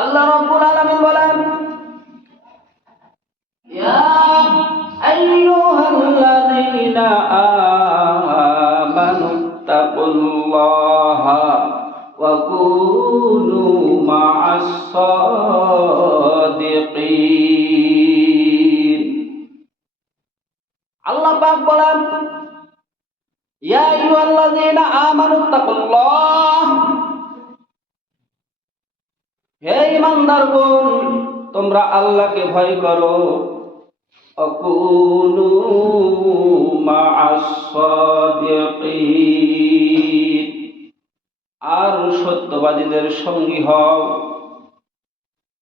আল্লাহ রাব্বুল আলামিন বলেন, ইয়া আইয়ুহাল্লাযীনা আমানুত্তাকুল্লাহা ওয়া কুনু মা'আস সাদিকিন। আল্লাহ পাক বলেন, ইয়া আইয়ুহাল্লাযীনা আমানুত্তাকুল্লাহ, হে ঈমানদারগণ, তোমরা আল্লাহকে ভয় করো। আকুনু মা'আস সাদিকিন, আর সত্যবাদীদের সঙ্গী হও।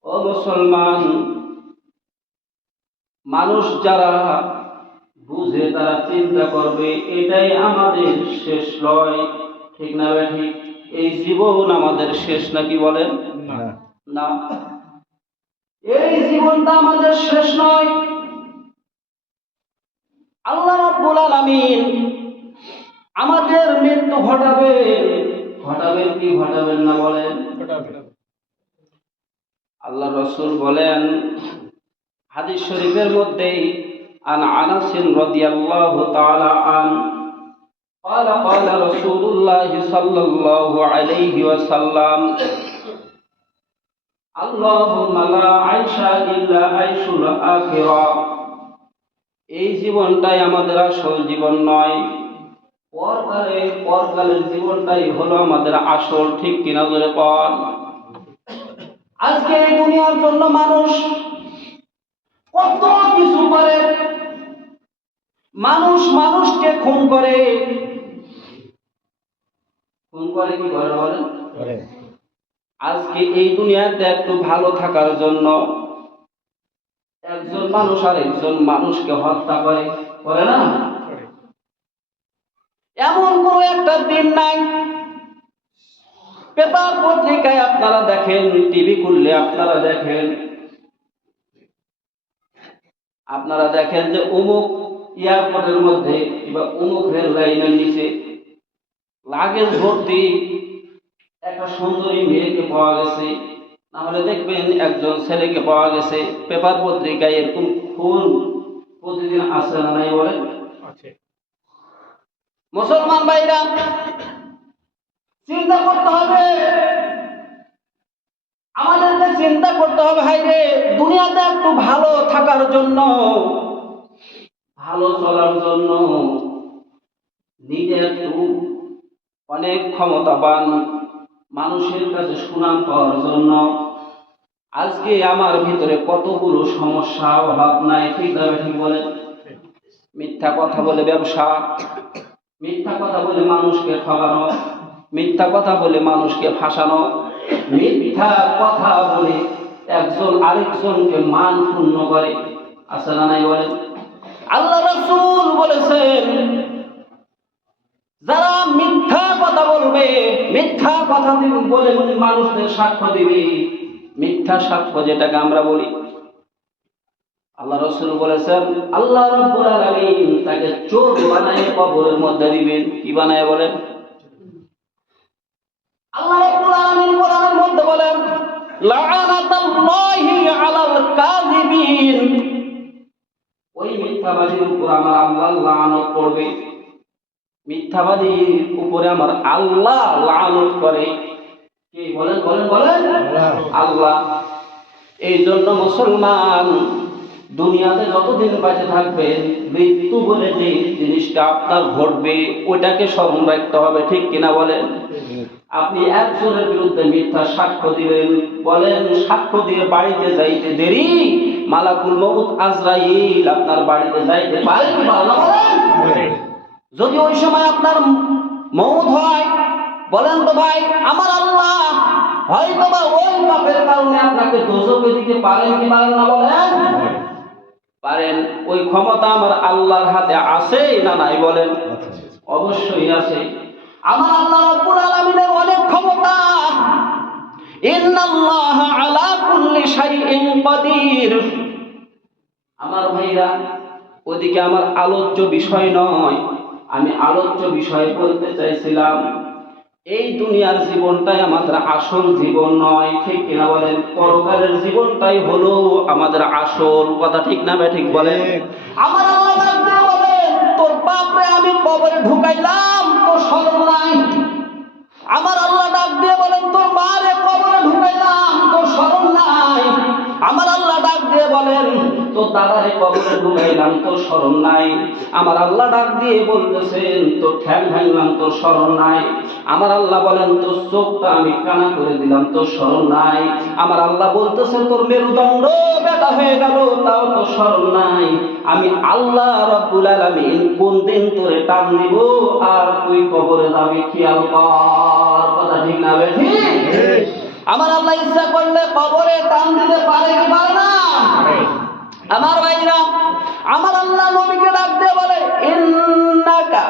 ও মুসলমান, মানুষ যারা বুঝে তারা চিন্তা করবে এটাই আমাদের শেষ নয়, ঠিক না ঠিক? এই জীবন আমাদের শেষ নাকি বলেন? না, এই জীবনটা আমাদের শেষ নয়। আল্লাহ রাব্বুল আলামিন আমাদের মৃত্যু ঘটাবেন কি ঘটাবেন না বলেন? আল্লাহ রাসূল বলেন হাদিস শরীফের মধ্যে, আন আনাস রাদিয়াল্লাহু তাআলা আন قال قال رسول الله صلى الله عليه وسلم اللهم لا عيش إلا عيش الآخرة। এই জীবনটাই আমাদের আসল জীবন নয়, পরকালের জীবনটাই হলো আমাদের আসল, ঠিক কিনা জোরে বল? আজকে এই দুনিয়ার জন্য মানুষ কত কিছু করে, মানুষ মানুষকে খুন করে কি করে বলেন? আজকে এই দুনিয়াতে একটু ভালো থাকার জন্য একজন মানুষ আর একজন মানুষকে হত্যা করে না? এমন কোন একটা দিন নাই, পেপার পত্রিকায় আপনারা দেখেন, টিভি খুললে আপনারা দেখেন যে অমুক এয়ারপোর্টের মধ্যে কিংবা অমুক রেল লাইনের নিচে লাগেজ ভর্তি একটা সুন্দরী মেয়েকে পাওয়া গেছে, নাহলে দেখবেন একজন ছেলেকে পাওয়া গেছে। পেপার পত্রিকায় এরকম খুন প্রতিদিন আছে না নাই বলেন? মুসলমান ভাইরা, চিন্তা করতে হবে, আমাদেরকে চিন্তা করতে হবে। হাইরে, দুনিয়াতে একটু ভালো থাকার জন্য, ভালো চলার জন্য, নিজে একটু অনেক ক্ষমতাবান মানুষের কাছে সুনাম পাওয়ার জন্য আজকে আমার ভিতরে কতগুলো সমস্যা, অভাব নাই, ঠিক না ঠিক বলে? মিথ্যা কথা বলে ব্যবসা, মিথ্যা কথা বলে মানুষকে ঠকানো, মিথ্যা কথা বলে মানুষকে ফাঁসানো, মিথ্যা কথা বলে একজন আরেকজনকে মান ক্ষুণ্ণ করে, আছে না নাই বলেন? আল্লাহ রাসূল বলেছেন, যারা মিথ্যা কথা বলবে, মিথ্যা কথা বলে মানুষদের সাক্ষ্য দিবে, মিথ্যা সাক্ষ্য যেটাকে আমরা বলি, আল্লাহ রাসূল বলেছেন আল্লাহ রাব্বুল আলামিন তাকে চোর বানায় কবরের মধ্যে দিবেন। কি বানায় বলেন? আল্লাহ রাব্বুল আলামিন কোরআনের মধ্যে বলেন, লাআনাতুল্লাহি আলাল কাযিবিন, ওই মিথ্যাবাদীর উপর আমার আল্লাহ লানত করবে। মিথ্যাবাদীর উপরে আমার আল্লাহ লানত করে। কি বলেন বলেন বলেন? আল্লাহ। এই জন্য মুসলমান, দুনিয়াতে যতদিন বেঁচে থাকবেন, মৃত্যু বলে যে জিনিসটা আপনার ঘটবে ওইটাকে স্মরণ রাখতে হবে, ঠিক কিনা বলেন? আপনি একজনের বিরুদ্ধে মিথ্যা সাক্ষ্য দিলেন, বলেন সাক্ষ্য দিয়ে বাড়িতে যাইতে দেরি, মালাকুল মউত আজরাইল আপনার বাড়িতে যাইতে পারে কি পারে না বলেন? যদি ওই সময় আপনার মউত হয়, বলেন তো ভাই, আমার আল্লাহ হয়তো বা ওই পাপের কারণে আপনাকে দোজখে দিতে পারেন কি পারেন না বলেন? পারেন। ওই ক্ষমতা আমার আল্লাহর হাতে আছে না নাই বলেন? অবশ্যই আছে। আমার আল্লাহ রাব্বুল আলামিনের অনেক ক্ষমতা। ইন্নাল্লাহা আলা কুল্লি শাইইন কাদির। আমার ভাইরা, ওদিকে আমার আলোচ্য বিষয় নয়, আমি আলোচ্য বিষয় বলতে চাইছিলাম এই দুনিয়ার জীবনটাই আমাদের আসল জীবন নয়, ঠিক কিনা বলেন? পরকালের জীবনটাই হলো আমাদের আসল কথা, ঠিক না বে ঠিক বলেন? আমার আল্লাহ ডাক দিয়ে বলেন, তোর বাপরে আমি কবরে ঢুকাইলাম, তোর স্মরণ নাই। আমার আল্লাহ ডাক দিয়ে বলেন, তোর মারে কবরে ঢুকাইলাম, তোর স্মরণ নাই। আমার আল্লাহ ডাক দিয়ে বলেন, তোর দাদারে কবরে ঢুকাইলাম, তোর স্মরণ নাই। আমার আল্লাহ ডাক দিয়ে বলতেছেন, তোর ঠ্যাং ভাঙলাম, তোর স্মরণ নাই। আমার আল্লাহ বলেন, তোর চোখটা আমি কানা করে দিলাম, তোর স্মরণ নাই। আমার আল্লাহ বলতেছেন, তোর মেরুদণ্ড ব্যথা হয়ে গেল, তাও তোর স্মরণ নাই। আমি আল্লাহ রাব্বুল আলামিন কোন দিন তোরে টান দিব আর তুই কবরে যাবি, খেয়াল কর কথা, ঠিক না বে ঠিক? আমার আল্লাহ ইচ্ছা করলে কবরে টান দিতে পারে কি পারে না? আমার ভাইরা, আমার আল্লাহ নবীকে ডাক দিয়ে বলে, ইন্নাকা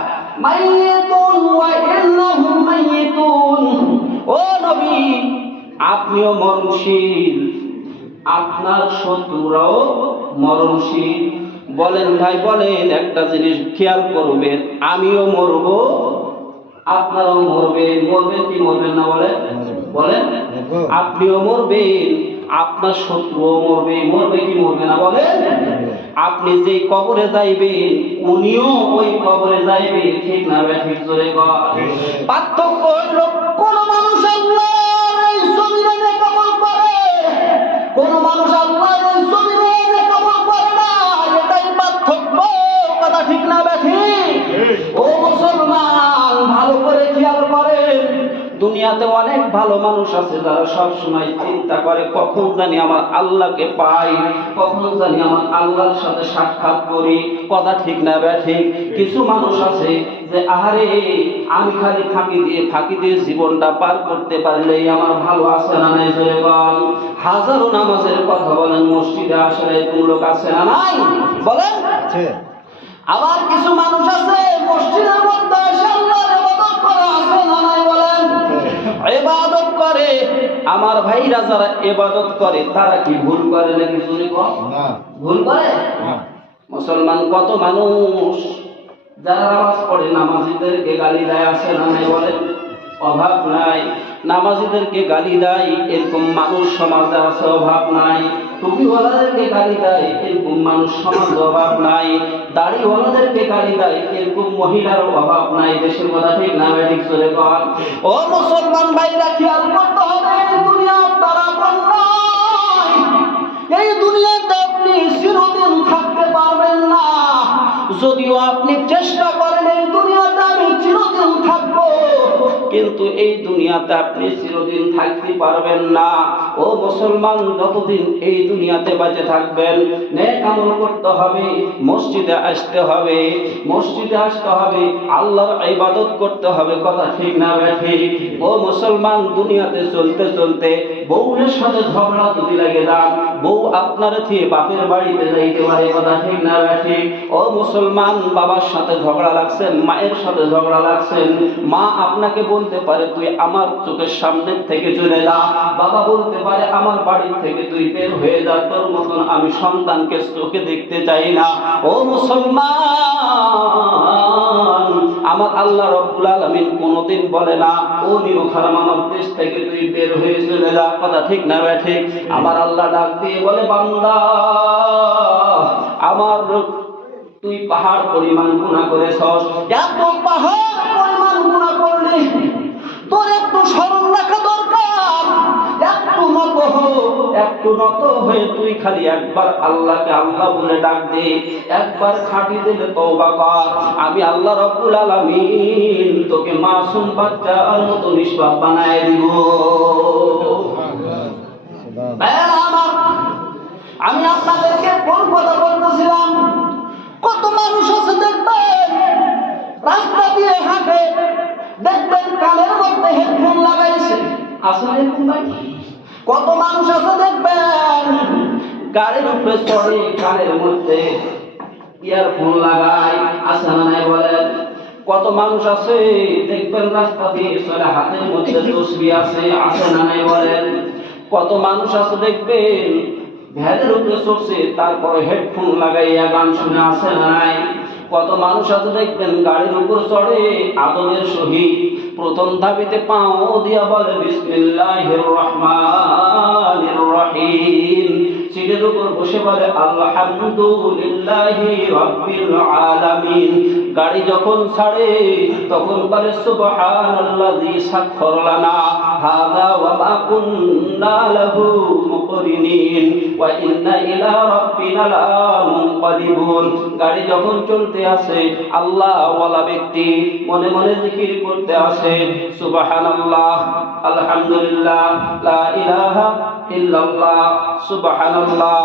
মাইয়িতুন ওয়া ইন্নাহুম মাইয়িতুন। ও নবী, আপনিও মরণশীল, আপনার শত্রুরাও মরণশীল। বলেন ভাই বলেন, একটা জিনিস খেয়াল করবেন, আমিও মরব, আপনারাও মরবেন। মরবেন কি মরবেন না বলেন? বলেন, আপনিও মরবেন, আপনার শত্রুও মরবে। মরবে কি মরবে না বলেন? আপনি যেই কবরে যাইবেন উনিও ওই কবরে যাইবে, ঠিক না বে ঠিক? জোরে কর। পার্থক্য হইল, কোন মানুষ আল্লাহর এই জমিনে নেকামল করে, কোন মানুষ আল্লাহর এই জমিনে নেকামল করে না। এটাই পার্থক্য কথা, ঠিক না বে ঠিক? ও মুসলমান, ভালো করে খেয়াল করেন, দুনিয়াতে অনেক ভালো মানুষ আছে যারা সব সময় চিন্তা করে, কখন জানি আমার আল্লাহকে পাই, কখন জানি আমার আল্লাহর সাথে সাক্ষাৎ করি কথা, ঠিক না বে ঠিক? কিছু মানুষ আছে যে আহারে আমি খালি ফাঁকি দিয়ে জীবনটা পার করতে পারলেই আমার ভালো আছে না নাই? জোরে বল। হাজারো নামাজের কথা বলেন, মসজিদে আসলে কোন লোক আছে না নাই? বলেন। আবার কিছু মানুষ আছে মসজিদের মধ্যে এসে আল্লাহর ইবাদত করে, আছে না নাই? বলেন। ইবাদত করে। আমার ভাইরা যারা ইবাদত করে তারা কি ভুল করে নাকি? জোরে বল। না, ভুল করে না। মুসলমান কত মানুষ যারা নামাজ পড়ে নামাজীদেরকে গালি দেয়, আছে না নাই? বলেন। অভাব নাই। নামাজীদেরকে গালি দেয় এরকম মানুষ সমাজে আছে, অভাব নাই। টুপিওয়ালাদেরকে গালি দেয় এরকম মানুষ সমাজে অভাব নাই। দাড়িওয়ালাদেরকে গালি দেয় এরকম মহিলার অভাব নাই। দেশের কথা, ঠিক না ঠিক? চলে কর। ও মুসলমান ভাইরা, খেয়াল করতে হবে, এই দুনিয়া তারা নয়। এই দুনিয়াতে আপনি চিরদিন থাকতে পারবেন না। যদিও আপনি চেষ্টা করেন এই দুনিয়াতে আমি চিরদিন থাকবো, কিন্তু এই দুনিয়াতে আপনি চিরদিন থাকতে পারবেন না। ও মুসলমান, যতদিন এই দুনিয়াতে বেঁচে থাকবেন নেক আমল করতে হবে, মসজিদে আসতে হবে, আল্লাহর ইবাদত করতে হবে কথা, ঠিক না ঠিক? ও মুসলমান, দুনিয়াতে চলতে চলতে বউয়ের সাথে ঝগড়া যদি লাগে যান, বউ আপনার থেকে বাপের বাড়িতে যাইতে পারে কথা, ঠিক না ঠিক? ও মুসলমান, বাবার সাথে ঝগড়া লাগছেন, মায়ের সাথে ঝগড়া লাগছেন, মা আপনাকে বলতে পারে তুই আমার চোখের সামনে থেকে চলে যা, বাবা বলতে পারে আমার বাড়ি থেকে তুই বের হয়ে যা, তোর মতন আমি সন্তানকে চোখে দেখতে চাই না। ও মুসলমান, আমার আল্লাহ রাব্বুল আলামিন কোনদিন বলে না ও নিরক্ষর মানব দেশ থেকে তুই বের হয়ে চলে যা কথা, ঠিক না ঠিক? আমার আল্লাহ ডাক দিয়ে বলে, বান্দা আমার তুই পাহাড় পরিমাণ গুনাহ করেছস, এত পাহাড় পরিমাণ গুনাহ করলি, তোর একটু স্মরণ রাখা দরকার। একটু নত হয়ে তুই খালি একবার আল্লাহকে আল্লাহ বলে ডাক দে, একবার খাঁটি দিলে তওবা কর, আমি আল্লাহ রাব্বুল আলামিন তোকে মাসুম বাচ্চার মতো নিষ্পাপ বানায় দিব। আমি আপনাদেরকে কোন কথা বলতেছিলাম, কত মানুষ আছে দেখবেন রাস্তা দিয়ে হাঁটে, দেখবেন কানের মধ্যে হেডফোন লাগাইছে, আসলে কত মানুষ আছে দেখবেন গাড়ির উপরে চড়ে কানের মধ্যে ইয়ারফোন লাগায়, আছে না নাই? বলেন। কত মানুষ আছে দেখবেন রাস্তা দিয়ে চলে হাতের মধ্যে তসবিহ আছে, আছে না নাই? বলেন। কত মানুষ আছে দেখবেন ভ্যানের উপরে চড়ছে তারপরে হেডফোন লাগাইয়া গান শুনে, আছে না নাই? কত মানুষ আছে দেখবেন গাড়ির উপর চড়ে আদবের সহিত প্রথম ধাবিতে পাও দিয়া বলে বিসমিল্লাহির রহমানির রহিম, সিটের উপর বসে বলে আলহামদুলিল্লাহি রাব্বিল আলামিন। গাড়ি যখন ছাড়ে তখন বলে সুবহানাল্লাযী সাখখারা লানা হাযা ওয়া মা কুন্না লাহু মুকরিনিন ওয়া ইন্না ইলা রাব্বিনা লামুনকালিবুন। গাড়ি যখন চলতে আসে আল্লাহ ওয়ালা ব্যক্তি মনে মনে জিকির করতে আসে সুবহানাল্লাহ, আলহামদুলিল্লাহ, লা ইলাহা ইল্লাল্লাহ, সুবহানাল্লাহ,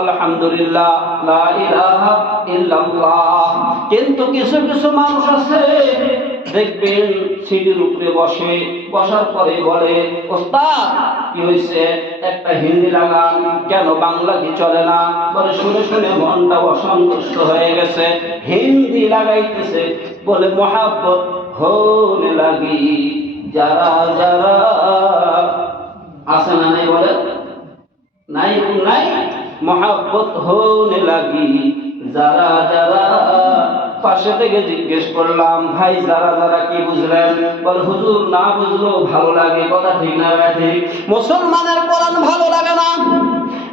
আলহামদুলিল্লাহ, লা ইলাহা ইল্লাল্লাহ। কিন্তু কিছু কিছু মানুষ আছে দেখবেন সিঁড়ির উপরে বসে, বসার পরে বলে ওস্তাদ কি হয়েছে, একটা হিন্দি লাগান, কেন বাংলা কি চলে না? বলে শুনে শুনে মনটা অসন্তুষ্ট হয়ে গেছে, হিন্দি লাগাইতেছে। বলে মোহাব্বত হোনে লাগি যারা যারা আছে না নাই, বলে নাই নাই, মোহাব্বত হোনে লাগি যারা যারা। পাশে থেকে জিজ্ঞেস করলাম ভাই যারা যারা কি বুঝলেন? বল হুজুর না বুঝলো ভালো লাগে, কথা ঠিক না ঠিক? মুসলমানের কোরআন ভালো লাগে না,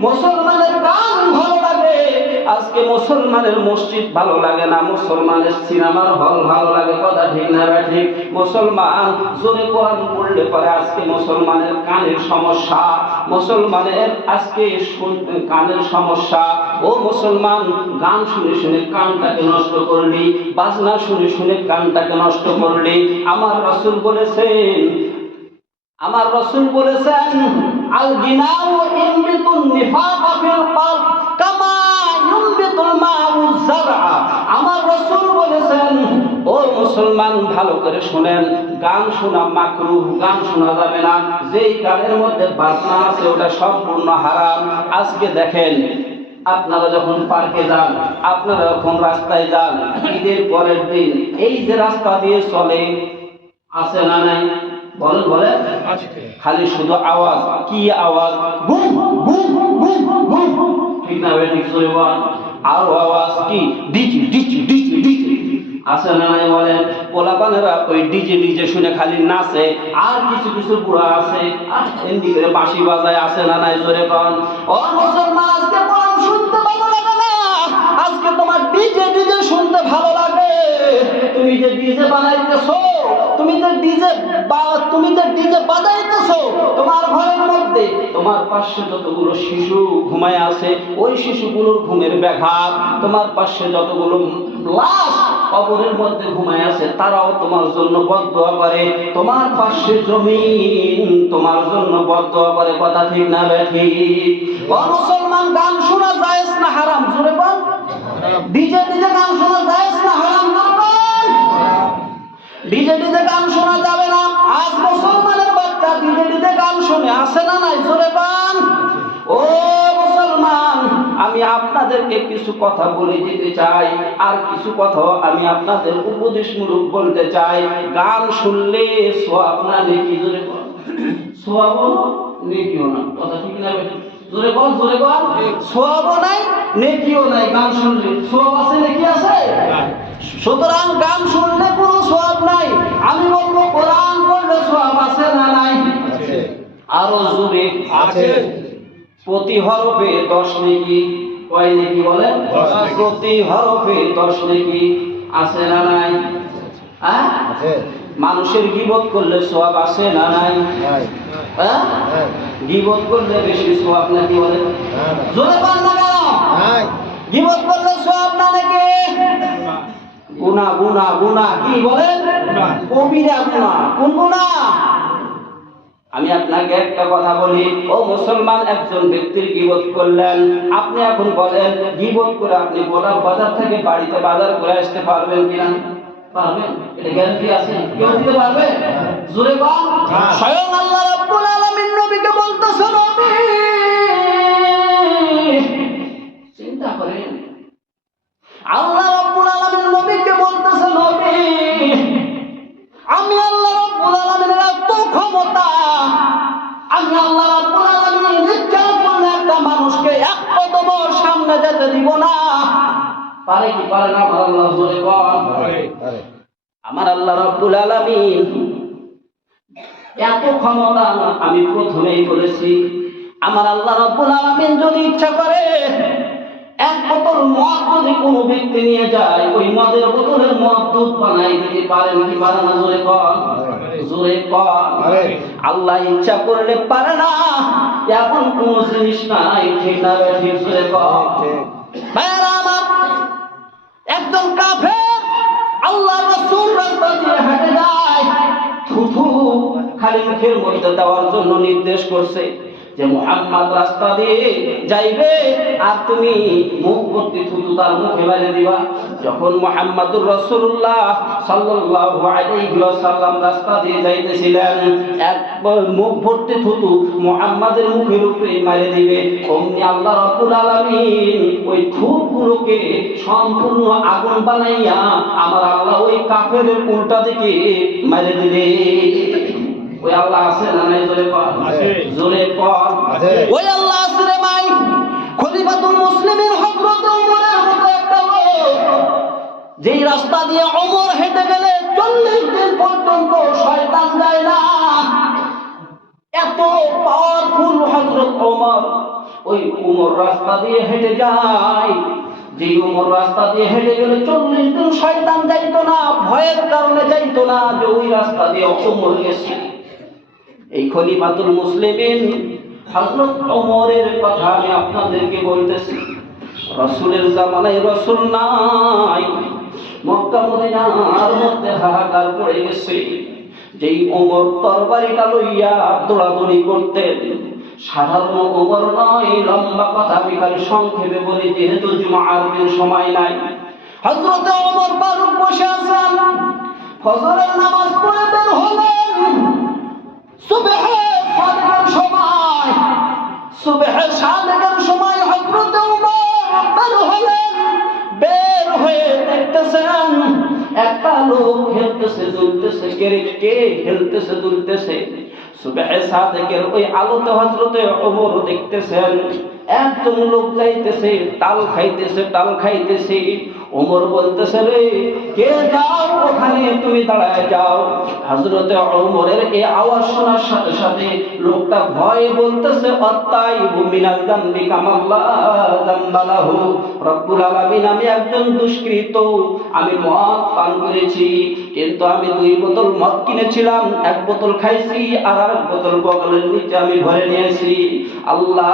মুসলমানের গান ভালো লাগে, আজকে মুসলমানের মসজিদ ভালো লাগে না, মুসলমানের সিনেমার হল ভালো লাগে, কথা ঠিক না ঠিক? মুসলমান জোরে কোরআন পড়লে পরে আজকে মুসলমানের কানের সমস্যা, মুসলমানের আজকে কানের সমস্যা। ও মুসলমান, গান শুনে শুনে কানটাকে নষ্ট করলি, বাজনা শুনে শুনে কানটাকে নষ্ট করলি। আমার রাসূল বলেছেন, আমার রাসূল বলেছেন আল গিনাউ ইনবিতুন নিফাকা ফিল কলব কামা ইনবিতুল মাউ যারআ। আমার রাসূল বলেছেন ও মুসলমান ভালো করে শুনেন, গান শোনা মাকরুহ, গান শোনা যাবে না। যেই গানের মধ্যে বাজনা আছে ওটা সম্পূর্ণ হারাম। আজকে দেখেন আপনারা যখন পার্কে যান, আপনারা যখন রাস্তায় যান, ঈদের পরের দিন এই যে রাস্তা দিয়ে চলে আছে না নাই, বলেন বলেন, খালি শুধু আওয়াজ, কি আওয়াজ, বুম বুম বুম বুম, ঠিক না ভাই? ঠিক জোরে বল। আর আওয়াজ কি, ডিজি ডিজি ডিজি ডিজি, আছে না নাই বলেন? পোলাপানেরা ওই ডিজে ডিজে শুনে খালি নাচে। আর কিছু কিছু বুড়া আছে এমনি করে বাঁশি বাজায়, আছে না নাই? জোরে বল। ও মুসলমান, আজকে কোরআন শুনতে ভালো লাগে না, আজকে তোমার ডিজে ডিজে শুনতে ভালো লাগে। তুমি যে ডিজে বানাইতেছো, তুমি যে ডিজে বাজাইতেছো তোমার ঘরের মধ্যে, তোমার পাশে যতগুলো শিশু ঘুমায় আছে ওই শিশুগুলোর ঘুমের ব্যাঘাত, তোমার পাশে যতগুলো লাশ কবরের মধ্যে ঘুমায় আছে তারাও তোমার জন্য বদদোয়া করে, তোমার পাশে জমিন তোমার জন্য বদদোয়া করে, কথা ঠিক না ঠিক? ও মুসলমান, গান শোনা জায়েজ না হারাম? জোরে বল। ডিজে ডিজে গান শোনা জায়েজ না হারাম? জোরে বল। ডিজে ডিজে গান শোনা যাবে না। আজ মুসলমানের বাচ্চা ডিজে ডিজে গান শুনে, আছে না নাই? জোরে বল। ও মুসলমান, আমি আপনাদেরকে কিছু কথা বলে দিতে চাই, আর কিছু কথা আমি আপনাদের উপদেশমূলক বলতে চাই। গান শুনলে সওয়াব না নেকি? জোরে বল। সওয়াবও নেকিও না, কথা ঠিক না? জোরে বল, জোরে বল। সওয়াবও নাই, নেকিও নাই। গান শুনলে সওয়াব আছে, নেকি আছে? সুতরাং গান শুনলে কোনো সওয়াব নাই। আমি বলবো কোরআন পড়লে সওয়াব আছে না নাই? আছে। আরো জোরে আছে। প্রতি হরফে 10 নেকি। কয় নেকি বলেন? প্রতি হরফে 10 নেকি, আছে না নাই? হ্যাঁ, আছে। মানুষের গীবত করলে সওয়াব আছে না নাই? হ্যাঁ, গীবত করলে বেশি সওয়াব নাকি বলেন? জোরে বল না কেন? গীবত করলে সওয়াব না নাকি? গুনাহ গুনাহ গুনাহ, কি বলেন? কবিরা গুনাহ। কোন গুনাহ? আমি আপনাকে একটা কথা বলি, ও মুসলমান, একজন ব্যক্তির গীবত করলেন, আপনি এখন বলেন গীবত করে আপনি গোলা বাজার থেকে বাড়িতে বাজার করে আসতে পারবেন কিনা? পারবেন? এটা গ্যারান্টি আছে? কেউ দিতে পারবে? জোরে বল। স্বয়ং আল্লাহ রাব্বুল আলামিন নবীকে বলতেছেন, নবী চিন্তা করেন, আল্লাহ রাব্বুল আলামিন নবীকে বলতেছেন, নবী আমি আল্লাহ রাব্বুল আলামিনের এত ক্ষমতা, আমি আল্লাহ রাব্বুল আলামিন ইচ্ছা করলে একটা মানুষকে এক কদম সামনে যেতে দিব না। পারে কি পারে না? আমার আল্লাহ জোরে বল। আমার আল্লাহ রাব্বুল আলামিন এত ক্ষমতা আমি প্রথমেই বলেছি। আমার আল্লাহ রাব্বুল আলামিন যদি ইচ্ছা করে এক বোতল মদ যদি কোনো ব্যক্তি নিয়ে যায়, ওই মদের বোতলের মদ দুধ বানাই দিতে পারেন কি পারে না? জোরে কর, জোরে কর। আল্লাহ ইচ্ছা করলে পারে না, এমন কোন জিনিস নাই। ঠিক না? ঠিক, জোরে কর। ভাইরা আমার, একজন কাফের আল্লাহ রাসূল রাস্তা দিয়ে হেঁটে যায়, থুথু খালি মুখের মধ্যে দেওয়ার জন্য নির্দেশ করছে যে মুহাম্মদ রাস্তা দিয়ে যাইবে আর তুমি মুখ ভর্তি থুতু তার মুখে মেরে দিবা। যখন মুহাম্মদুর রাসূলুল্লাহ সাল্লাল্লাহু আলাইহি ওয়াসাল্লাম রাস্তা দিয়ে যাইতেছিলেন, একবার মুখ ভর্তি থুতু মুহাম্মাদের মুখের উপরে মেরে দিবে, অমনি আল্লাহ রাব্বুল আলামিন ওই থুতগুলোকে সম্পূর্ণ আগুন বানাইয়া আমার আল্লাহ ওই কাফেরের উল্টা দিকে মেরে দিবে। ওই আল্লাহ আছে না নাই? জোরে কর, আছে। জোরে কর, আছে। ওই আল্লাহ আছে রে ভাই। খলিফাতুল মুসলিমিন হযরত ওমরের মতো একটা লোক, যেই রাস্তা দিয়ে ওমর হেঁটে গেলে 40 দিন পর্যন্ত শয়তান যায় না। এত পাওয়ারফুল হযরত ওমর। ওই ওমর রাস্তা দিয়ে হেঁটে যায়, যে ওমর রাস্তা দিয়ে হেঁটে গেলে 40 দিন শয়তান যাইতো না, ভয়ের কারণে যাইতো না যে ওই রাস্তা দিয়ে ওমর গেছে। এই খলিফাতুল মুসলিমিন হযরত ওমরের কথা আমি আপনাদেরকে বলতেছি। রাসূলের জামানায় রাসূল নাই, মক্কা মদিনার মধ্যে হাহাকার পড়ে গেছে। যেই ওমর তরবারিটা লইয়া দৌড়াদৌড়ি করতেন, সাধারণ ওমর নয়। লম্বা কথা আমি খালি সংক্ষেপে বলি, যেহেতু জুমার দিন সময় নাই। হযরত ওমর ফারুক বসে আছেন, ফজরের নামাজ পড়ে বের হলেন। সুবহে সাদিকের সময়, সুবহে সাদিকের সময় হযরত ওমর বের হলেন। বের হয়ে দেখতেছেন একটা লোক খেলতেছে দুলতেছে। কে খেলতেছে দুলতেছে? সুবহে সাদিকের ওই আলোতে হযরত ওমর দেখতেছেন একজন লোক যাইতেছে, তাল খাইতেছে। ওমর বলতেছে, রে কে যাও ওখানে, তুমি দাঁড়ায় যাও। হযরত ওমরের এই আওয়াজ শোনার সাথে সাথে লোকটা ভয়ে বলতেছে, আত্তাইবু মিনাল যামবি কামাল্লা যামবালাহু। রব্বুল আলামিন, আমি একজন দুষ্কৃত, আমি মদ পান করেছি, কিন্তু আমি 2 বোতল মদ কিনেছিলাম, 1 বোতল খাইছি আর 1 বোতল বগলের নিচে আমি ভরে নিয়েছি। আল্লাহ,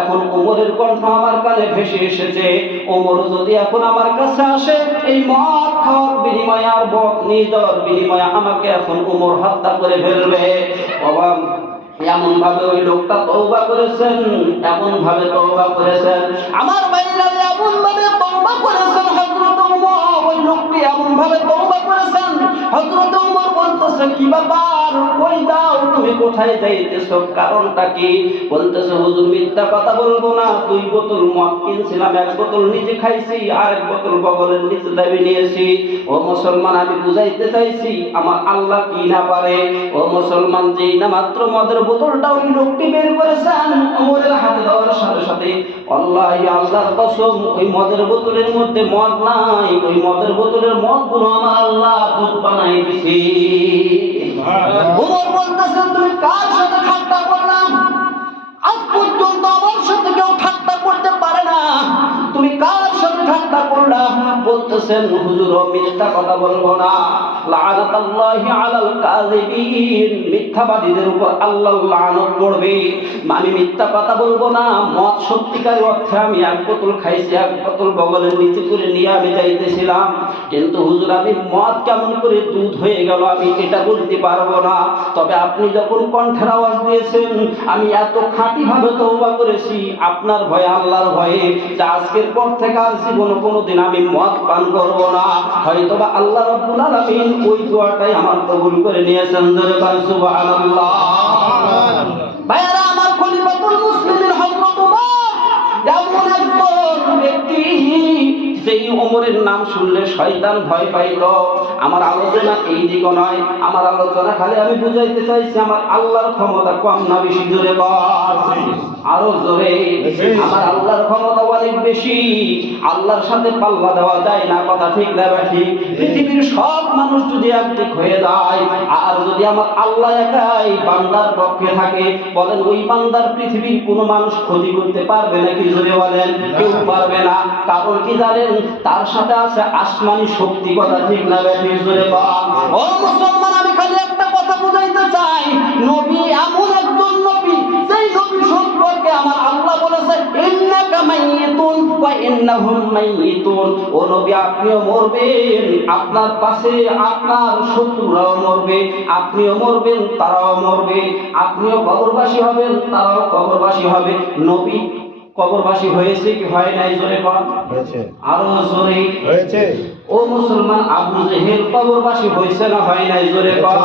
এখন ওমরের কণ্ঠ আমার কানে ভেসে এসেছে। ওমর যদি এখন আমার কাছে আসে, এই মদ খাওয়ার বিনিময়ে আর বদনি দেওয়ার বিনিময়ে আমাকে এখন ওমর হত্যা করে ফেলবে। এমন ভাবে ওই লোকটা তওবা করেছেন, এমন ভাবে তওবা করেছেন। আমার ভাইরা, এমন ভাবে তওবা করেছেন হযরত ওমর। ওই লোকটি এমন ভাবে তওবা করেছেন, হযরত ওমর বলতেছে, কি ব্যাপার, কই যাও তুমি, কোথায় যাইতেছো, কারণটা কি? বলতেছে, হুজুর মিথ্যা কথা বলবো না, 2 বোতল মদ কিনছিলাম, 1 বোতল নিজে খাইছি আর 1 বোতল বগলের নিচে দাবি নিয়েছি। ও মুসলমান, আমি বুঝাইতে চাইছি আমার আল্লাহ কি না পারে? ও মুসলমান, যেই না মাত্র মদের বোতলটা ওই লোকটি বের করেছেন, ওমরের হাতে দেওয়ার সাথে সাথে আল্লাহি, আল্লাহর কসম, ওই মদের বোতলের মধ্যে মদ নাই, ওই মদের বোতলের মদগুলো আমার আল্লাহ দুধ বানাই দিছে। ওমর বলতেছে, তুমি কার সাথে ঠাট্টা করলাম? আজ পর্যন্ত আমার সাথে কেউ ঠাট্টা করতে পারে না, তুমি কার সাথে ঠাট্টা করলাম? বলতেছেন, হুজুর মিথ্যা কথা বলবো না, লানাতুল্লাহি আলাল কাযিবিন, মিথ্যাবাদীদের উপর আল্লাহর লানত পড়বে। আমি মিথ্যা কথা বলবো না, মদ সত্যিকার অর্থে আমি 1 বোতল খাইছি, 1 বোতল বগলের নিচে করে নিয়ে আমি যাইতেছিলাম, কিন্তু হুজুর আমি মদ কেমন করে দুধ হয়ে গেল আমি এটা বলতে পারবো না। তবে আপনি যখন কণ্ঠের আওয়াজ দিয়েছেন, আমি এত খাঁটি ভাবে তওবা করেছি আপনার ভয়ে, আল্লাহর ভয়ে, যে আজকের পর থেকে আর জীবনে কোনোদিন আমি মদ পান করবো না। হয়তোবা আল্লাহ রাব্বুল আলামিন ওই দোয়াটাই আমার কবুল করে নিয়েছেন। জোরে বলেন সুবহানাল্লাহ। ভাইরা আমার, খলিফাতুল মুসলিমিন হযরত ওমর এমন একজন ব্যক্তি, যেই ওমরের নাম শুনলে শয়তান ভয় পাইল। আমার আলোচনা এই দিকে নয়, আমার আলোচনা খালি আমি বুঝাইতে চাইছি আমার আল্লাহর ক্ষমতা কম না বেশি? জোরে বল। আরো জোরে। আমার আল্লাহর ক্ষমতা অনেক বেশি, আল্লাহর সাথে পাল্লা দেওয়া যায় না, কথা ঠিক না ঠিক? পৃথিবীর সব মানুষ যদি একদিক হয়ে যায়, আর যদি আমার আল্লাহ একাই বান্দার পক্ষে থাকে, বলেন ওই বান্দার পৃথিবীর কোনো মানুষ ক্ষতি করতে পারবে নাকি? জোরে বলেন, কেউ পারবে না। কারণ কি জানেন? তার সাথে আছে আসমানি শক্তি, কথা ঠিক না ঠিক? জোরে বল। ও মুসলমান, আমি খালি একটা কথা বুঝাইতে চাই, নবী এমন একজন নবী, সেই নবী সম্পর্কে আমার আল্লাহ বলেছে ইন্নাকা মাইয়িতুন ওয়া ইন্নাহুম মাইয়িতুন। ও নবী, আপনিও মরবেন, আপনার পাশে আপনার শত্রুরাও মরবে, আপনিও মরবেন, তারাও মরবে, আপনিও কবরবাসী হবেন, তারাও কবরবাসী হবে। নবী কবরবাসী হয়েছে কি হয় নাই? জোরে বল। আরো জোরে। হয়েছে। ও মুসলমান, আবু জেহেল কবরবাসী হয়েছে না হয় নাই? জোরে বল।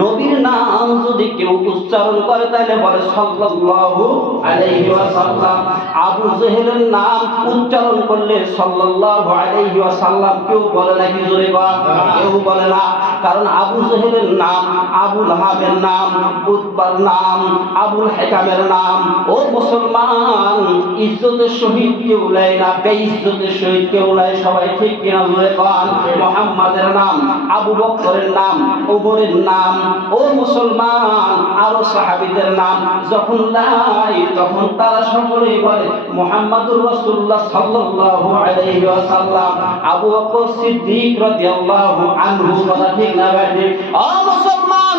নবীর নাম যদি কেউ উচ্চারণ করে তাহলে বলে সাল্লাল্লাহু আলাইহি ওয়াসাল্লাম। আবু জেহেলের নাম উচ্চারণ করলে সাল্লাল্লাহু আলাইহি ওয়াসাল্লাম কেউ বলে নাকি? জোরে বল। কেউ বলে না। কারণ আবু জেহেলের নাম, আবু লাহাবের নাম, উতবার নাম, আবুল হেকামের নাম। ও মুসলমান, ইজ্জতের সহিত কেউ নেয় না, বেইজ্জতের সহিত কেউ নেয়, সবাই ঠিক কিনা? জোরে বল। মুহাম্মাদের নাম, আবু বকরের নাম, ওমরের নাম। ও মুসলমান, আরো সাহাবীদের নাম যখন লাই, তখন তারা সকলেই বলে মুহাম্মাদুর রাসূলুল্লাহ সাল্লাল্লাহু আলাইহি ওয়াসাল্লাম। আবু বকর সিদ্দিক রাদিয়াল্লাহু আনহু, কথা ঠিক না ভাই? ও মুসলমান,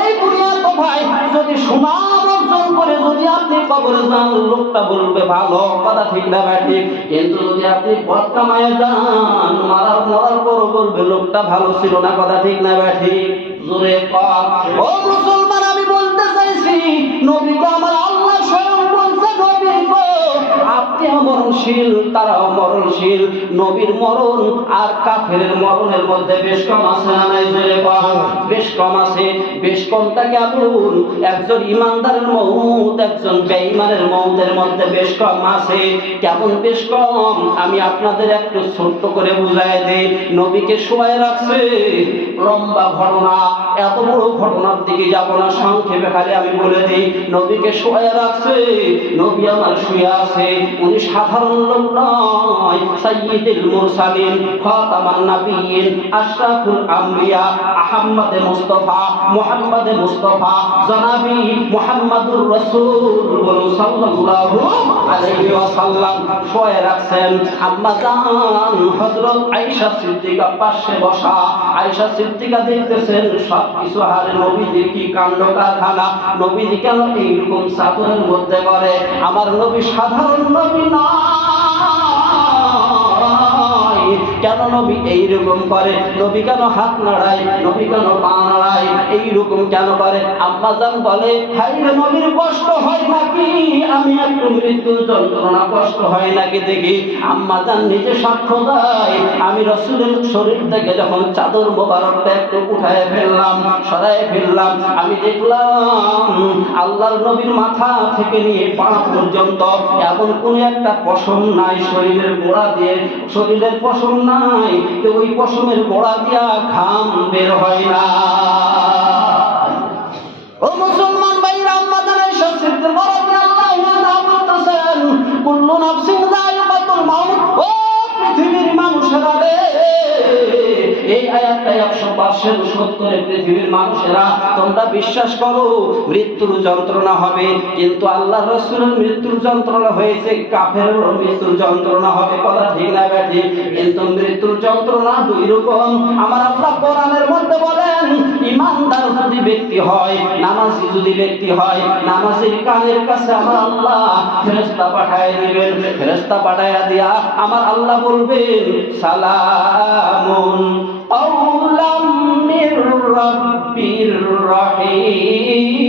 এই দুনিয়া তো ভাই যদি সুনাম অর্জন করে যদি আপনি কবরে যান, লোকটা বলবে ভালো, কথা ঠিক না ভাই? কিন্তু যদি আপনি বদকামায় যান, মরার পর বলবে লোকটা ভালো ছিল না, কথা ঠিক না ভাই? জোরে কর। ও মুসলমান, আমি বলতে চাইছি, নবীকে আমার আল্লাহ স্বয়ং বলছে, নবী গো আপনি মরণশীল, তারাও মরণশীল। নবীর মরণ আর কাফেরের মরণের মধ্যে বেশ কম আছে না নাই? জোরে কর। বেশ কম আছে। বেশ কমটা কেমন? একজন ইমানদারের মউত, একজন বেঈমানের মউতের মধ্যে বেশ কম আছে। কেমন বেশ কম? আমি আপনাদের একটু ছোট্ট করে বুঝাই দেই। নবীকে শোয়ায় রাখছে, লম্বা ঘটনা, এত বড় ঘটনার দিকে যাব না, সংক্ষেপে খালি আমি বলে দিই। নবীকে শোয়ায় রাখছে, নবী আমার শুয়ে আছে। উনি সাধারণ লোক নয়, সাইয়্যিদুল মুরসালিন, খাতামান নাবিয়্যিন, আশরাফুল আম্বিয়া, আহমদে মুস্তাফা, মুহাম্মদে মুস্তাফা, জনাবি মুহাম্মাদুর রাসূল সাল্লাল্লাহু আলাইহি ওয়াসাল্লাম শোয়ায় রাখছেন। আম্মা জান হযরত আয়েশা সিদ্দিকা পাশে বসা। আয়েশা সিদ্দিকা দেখতেছেন সবকিছু, হারে নবীজির কি কাণ্ড কারখানা, নবীজি কেন এইরকম চাদরের মধ্যে করে? আমার নবী সাধারণ নবী নয়, কেন নবী এইরকম করে? নবী কেন হাত নাড়ায়, নবী কেন পা নাড়ায়, এইরকম কেন করে? আম্মা জান বলে, হায়রে নবীর কষ্ট হয় নাকি? আমি একটু মৃত্যুর যন্ত্রণা কষ্ট হয় নাকি দেখি। আম্মা জান নিজে সাক্ষ্য দেয়, আমি রাসূলের শরীর থেকে যখন চাদর মোবারকটা একটু উঠায় ফেললাম, সরায় ফেললাম, আমি দেখলাম আল্লাহর নবীর মাথা থেকে নিয়ে পা পর্যন্ত এমন কোন একটা পশম নাই, শরীরের গোড়া দিয়ে শরীরের পশম নাই, তো ওই পশমের গোড়া দিয়া ঘাম বের হয় না। ও মুসলমান ভাইরা, আম্মা জান আয়েশা সিদ্দিকা রাদিয়াল্লাহু আনহা বলতেছেন, কুল্লু নাফসিন যায়িকাতুল মাউত। ও পৃথিবীর মানুষেরা রে, এই আয়াতটা 100% পৃথিবীর মানুষেরা তোমরা বিশ্বাস করো মৃত্যুর যন্ত্রণা হবে, কিন্তু আল্লাহর রাসূলের মৃত্যুর যন্ত্রণা হয়েছে, কাফেরেরও মৃত্যুর যন্ত্রণা হবে, কথা ঠিক না ব্যাঠি? কিন্তু মৃত্যুর যন্ত্রণা দুই রকম। আমার আল্লাহ কোরআনের মধ্যে বলেন, ইমানদার যদি ব্যক্তি হয়, নামাজি যদি ব্যক্তি হয়, নামাজির কানের কাছে আমার আল্লাহ ফেরেশতা পাঠায় দিবেন। ফেরেশতা পাঠায়া দিয়া আমার আল্লাহ বলবেন, সালামুন কাওলাম মির রাব্বির রহিম।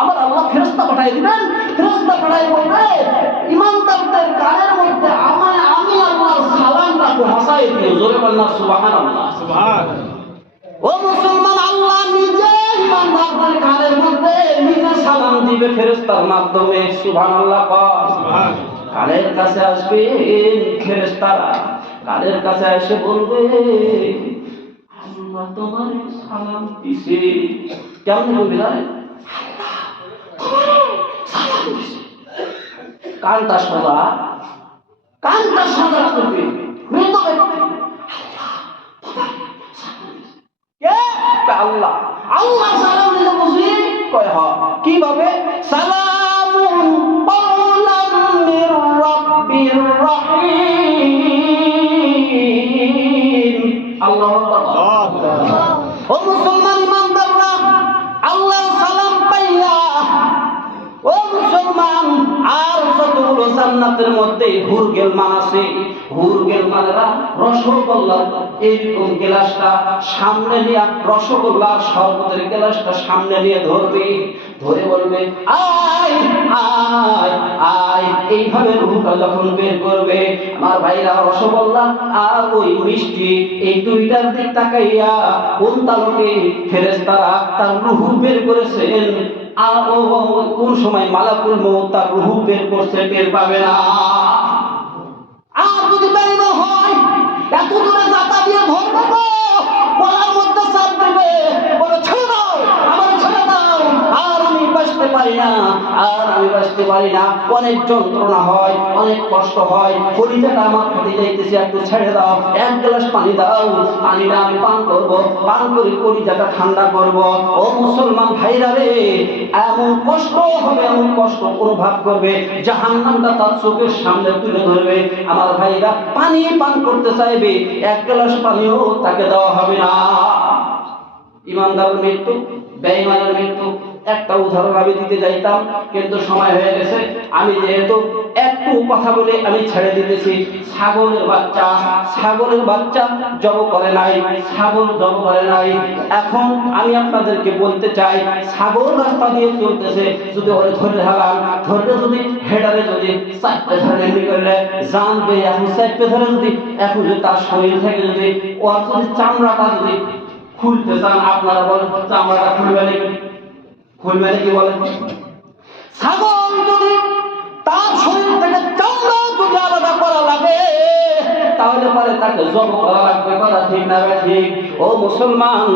আমার আল্লাহ ফেরেশতা পাঠায় দিবেন। ফেরেশতা পাঠায় বলবে, ইমানদারদের কানের মধ্যে আমি আল্লাহর সালামটা পৌঁছায় দিও। জোরে বলনা সুবহানাল্লাহ। সুবহানাল্লাহ। ও মুসলমান, আল্লাহ নিজে ইমানদারদের কানের মধ্যে নিজে সালাম দিবে ফেরেশতার মাধ্যমে। সুবহানাল্লাহ। সুবহানাল্লাহ। কানের কাছে আসবে ফেরেশতারা, কানের কাছে এসে বলবে, আল্লাহ তোমার সালাম দিছে। কেমন বলবে জানেন? কানটা সোজা, কানটা সোজা করবে মৃত ব্যক্তি। আল্লাহ আল্লাহ সালাম দিলে বুঝি কয় হ কিভাবে সালামুন কাওলাম মির রাব্বির রহিম। আল্লাহু আকবার। ও মুসলমান ইমানদাররা, আল্লাহ সালাম পাইয়া ও মুসলমান আর যতগুলো জান্নাতের মধ্যে হুরগেলমান আছে, হুরগেলমানেরা রসগোল্লা এইরকম গ্লাসটা সামনে নিয়ে, রসগোল্লার শরবতের গ্লাসটা সামনে নিয়ে ধরবে, ধরে বলবে আয় আয় আয়। এইভাবে রুহটা যখন বের করবে, আমার ভাইরা রসগোল্লা আর ওই মিষ্টি এই দুইটার দিক তাকাইয়া কোন তালকে ফেরেশতারা তার রুহ বের করেছেন, আর ও কোন সময় মালাকুল মউত তার রূহ বের করছে টের পাবে না। আর যদি বের হয় এত দূরে যাতা দিয়ে ধরবে তো গলার মধ্যে চাপ দেবে, বলে ছেড়ে দাও, আমার ছেড়ে দাও, আর আমি বাঁচতে পারি না, আর আমি বাঁচতে পারি না। অনেক যন্ত্রণা হয়, অনেক কষ্ট হয়, কলিজাটা আমার ফেটে যাইতেছে, একটু ছেড়ে দাও, এক গ্লাস পানি দাও, পানিটা আমি পান করবো, পান করে কলিজাটা ঠান্ডা করব। ও মুসলমান ভাইরা রে, এমন কষ্ট হবে, এমন কষ্ট অনুভব করবে, জাহান্নামটা তার চোখের সামনে তুলে ধরবে। আমার ভাইরা পানি পান করতে চাইবে, এক গ্লাস পানিও তাকে দেওয়া হবে না। ইমানদারের মৃত্যু, বেঈমানের মৃত্যু একটা উদাহরণ আমি দিতে যাইতাম, কিন্তু সময় হয়ে গেছে। আমি যেহেতু একটু কথা বলে আমি ছেড়ে দিতেছি। ছাগলের বাচ্চা, ছাগলের বাচ্চা জব করে নাই, ছাগল জব করে নাই। এখন আমি আপনাদেরকে বলতে চাই, ছাগল রাস্তা দিয়ে চলতেছে, যদি ওরে ধরে হারান, ধরলে যদি হেডারে যদি চারটে ধরে এমনি করলে জানবে, এখন চারটে ধরে যদি এখন যদি তার শরীর থেকে যদি ওর যদি চামড়াটা যদি খুলতে চান, আপনারা বলেন চামড়াটা খুলবে নাকি? খুলবে নাকি বলেন? ছাগল যদি তার শরীর থেকে চামড়া যদি আলাদা করা লাগে, তাহলে পরে তাকে জব করা লাগবে, কথা ঠিক না ঠিক? ও মুসলমান,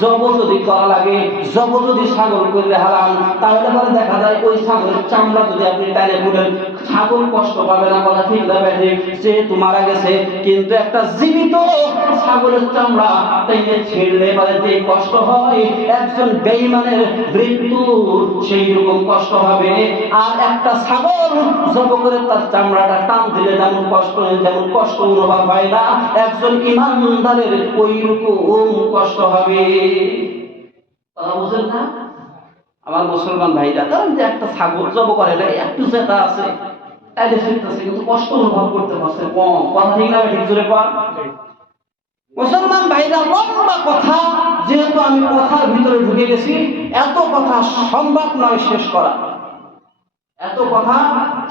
জব যদি করা লাগে, জব যদি ছাগল করলে হারাম, তাহলে পরে দেখা যায় ওই ছাগলের চামড়া যদি আপনি টানে খুলেন, ছাগল কষ্ট পাবে না, কথা ঠিক না ঠিক? যেহেতু মারা গেছে, কিন্তু একটা জীবিত ছাগলের চামড়া টেনে ছিঁড়লে পরে যে কষ্ট হয়, একজন বেঈমানের মৃত্যু সেই রকম কষ্ট হবে। আর একটা ছাগল জব করে তার চামড়াটা টান দিলে যেমন কষ্ট অনুভব হয় না, একজন ইমানদারের ওই রকম কষ্ট হবে। বুঝলেন না আমার মুসলমান ভাইরা? কারণ যে একটা ছাগল জব করে না, একটু জেতা আছে, কিন্তু কষ্ট অনুভব করতে পারছে কম, কথা ঠিক না ঠিক? জোরে কর। মুসলমান ভাইরা, লম্বা কথা, যেহেতু আমি কথার ভিতরে ঢুকে গেছি, এত কথা সম্ভব নয় শেষ করা, এত কথা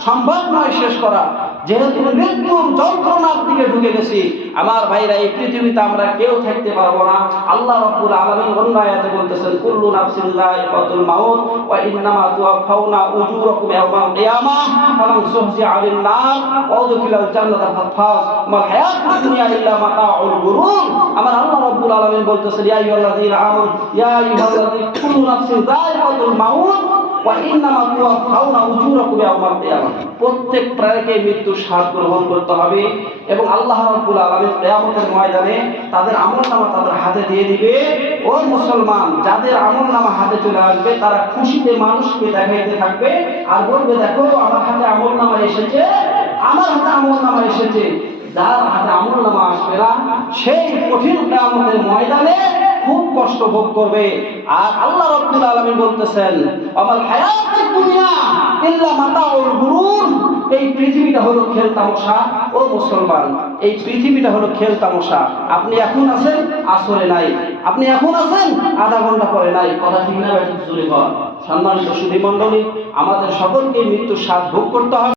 সম্ভব নয় শেষ করা, যেহেতু মৃত্যুর যন্ত্রণার দিকে ঢুকে গেছি। আমার ভাইরা, এই পৃথিবীতে আমরা কেউ থাকতে পারবো না। আল্লাহ রাব্বুল আলামিন অন্য আয়াতে বলতেছেন, কুল্লু নাফসিন যায়িকাতুল মাউত ওয়া ইন্নামা তুওয়াফাউনা উজুরাকুম ইয়াওমাল কিয়ামাহ ফামান যুহজিহা আনিন নার ওয়া উদখিলাল জান্নাতা ফাজ মাল হায়াতুদ দুনিয়া ইল্লা মাতাউল গুরুর। আমার আল্লাহ রাব্বুল আলামিন বলতেছেন, ইয়া আইয়ুহাল্লাযীনা আমানু ইয়া আইয়ুহাল্লাযীনা কুল্লু নাফসিন যায়িকাতুল মাউত ওয়া ইন্নামা তুওয়াফাউনা উজুরাকুম ইয়াওমাল কিয়ামাহ। প্রত্যেক প্রাণীকে মৃত্যুর স্বাদ গ্রহণ করতে হবে, এবং আল্লাহ রাব্বুল আলামিন কিয়ামতের ময়দানে তাদের আমলনামা তাদের হাতে দিয়ে দিবে। ও মুসলমান, যাদের আমলনামা হাতে চলে আসবে, তারা খুশিতে মানুষকে দেখাইতে থাকবে আর বলবে, দেখো আমার হাতে আমলনামা এসেছে, আমার হাতে আমলনামা এসেছে। যার হাতে আমলনামা আসবে না, সেই কঠিন কিয়ামতের ময়দানে খুব কষ্ট ভোগ করবে। আর আল্লাহ রাব্বুল আলামিন বলতেছেন, আমাল হায়াতুদ দুনিয়া ইল্লা মাতাউল গুরুর। এই পৃথিবীটা হলো খেল তামাশা। ও মুসলমান, এই পৃথিবীটা হলো খেল তামাশা। আপনি এখন আছেন, আসরে নাই। আপনি এখন আছেন, আধা ঘন্টা পরে নাই, কথা ঠিক না? জোরে বল। সম্মানিত সুধী মণ্ডলী, আমাদের সকলকে মৃত্যুর স্বাদ ভোগ করতে হবে।